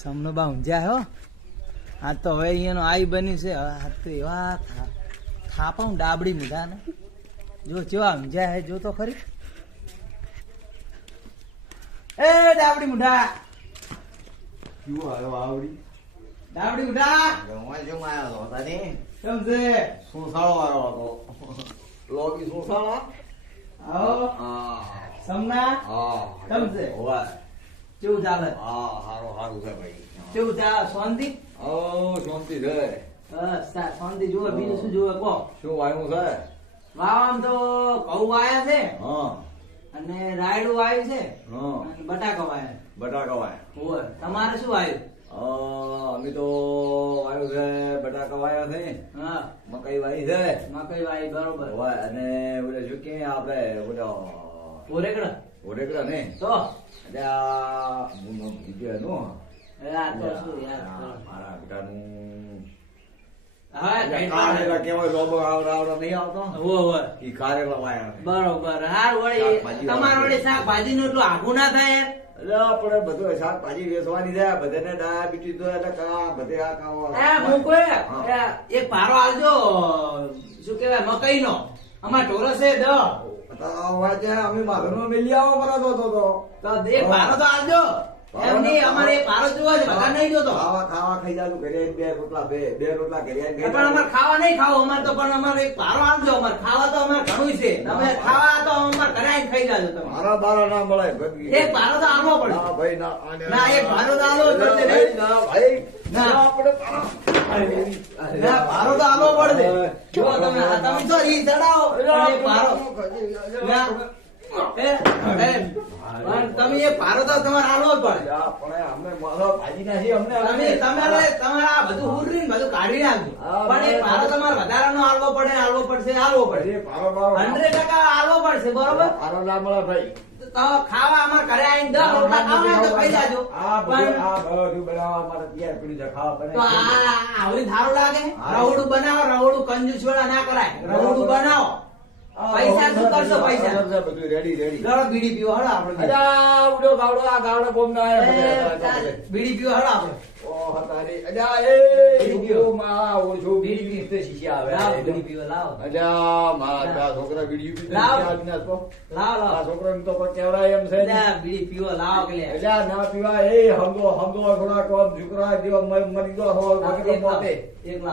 સમનો બા ઊંઝા હો. આ તો હવે અહીંયાનો આઈ બન્યું છે. આ તો એવા થાપા ડાબડી મુઢા ને જો કેવા ઊંઝા હે જો તો ખરી. એ ડાબડી મુઢા શું આવ્યો આવડી ડાબડી મુઢા ગવાય જો માયા હતો તને કેમ છે? સુસાળો આવ્યો હતો લોબી સુસાળો આવો હા સમના હા કેમ છે? ઓય કેવું ચાલે? હા હારું હારું છે ભાઈ કેવું ચાલે? શાંતિ? ઓ શાંતિ છે બસ શાંતિ જુઓ. બીજું શું જુઓ કહો? શું વાયુ છે વાવમ તો ઘઉં વાયા છે હા અને રાયડું વાયું છે હા અને બટાકા વાયા. બટાકા વાય ઓય તમારે શું વાયું? અમે તો વાયુ છે બટાકા વાયા છે હા મકાઈ વાઈ છે મકઈ વાઈ બરોબર. હોય અને ઓલે શું કે આપડે ઓલો ઓરેકડા ઓરેકડા ને તો એટલે આ બીજું એનું આ તો શું યાર. મારા બેટાનું હા કારેલા કેવાય લોબો આવડા નહીં આવતો ઓય ઈ કારેલા વાયા છે બરોબર. હાર વળી તમારે વળી શાકભાજી નું એટલું આઘું ના થાય યાર. એટલે આપણે બધું શાકભાજી વેચવાની છે બધાને ડાયાબિટીસ તો એટલે બધે આ એ મૂકો એક ભારો આલજો શું કેવાય મકઈ નો. અમાર ઢોરો છે અમે માધવનો મેલી આવો બરાબર તો એક ભારો તો આલજો. એમ નહીં અમારે એક ભારો જોવો છે બધા નહીં જોતો. ખાવા ખાવા ખાઈ જાતું ઘરે આવીને બે રોટલા ઘરે આવીને પણ અમારે ખાવા નહીં ખાવું અમારે તો. પણ અમારે એક ભારો આલજો. અમારે ખાવા તો અમારે ઘણું છે. તમે ખાવા તો અમારે ઘરે આવીને ખાઈ જાજો તમે. મારા બારા ના મળે ભગી. એક ભારો તો આલવો પડે. ના ભાઈ ના ના એક ભારો તો આલવો જ પડશે. ના ભાઈ ના. આપણે ના ભારો તો આલવો પડશે. જો તમે તમે તો ઈ ચડાવો પણ એક ભારો ના. પણ તમે એક ભારો તો તમારે આલવો જ પડે. પણ અમને મારો ભાજી નાખી અમને તમારે આ બધું હુરરી ને બધું કાઢી નાખજો. પણ એક ભારો તમારે વધારાનો આલવો પડે આલવો પડશે આલવો પડશે. ભારો ભારો 100% આલવો પડશે બરોબર. ભારો ના મળે ભાઈ તો ખાવા અમારે ઘરે આવીને 10 રોટલા ખાવા તો ખાઈ જાજો. આ પણ બધું બનાવવા માટે તૈયાર પડી જાય ખાવા બને તો આ આવડી સારું લાગે. રવડું બનાવો. રવડું કંજૂસ વેળા ના કરાય. રવડું બનાવો. પૈસા શું કરશો? પૈસા બધું રેડી રેડી ગળો બીડી પીવો હળો આપણે. અજા ઉડો ગાવડો આ ગાવડો બોમ ના આયા બીડી પીવો હળો આપણે. ઓ હતારી અજા એ બીડીઓ માં ઓ જો બીડી પીતે શીશી આવે લાવો બીડી પીવો લાવો. અજા મારા છોકરા બીડી પીતે લાવો. શીશી તો લાવો આ લાવો. છોકરાને તો કોઈ કહેવાય એમ છે અજા બીડી પીવો લાવો કે લે. અજા ના પીવા એ હમદો થોડા કોમ છોકરા જેવા મરી ગયો હો એક લાવો.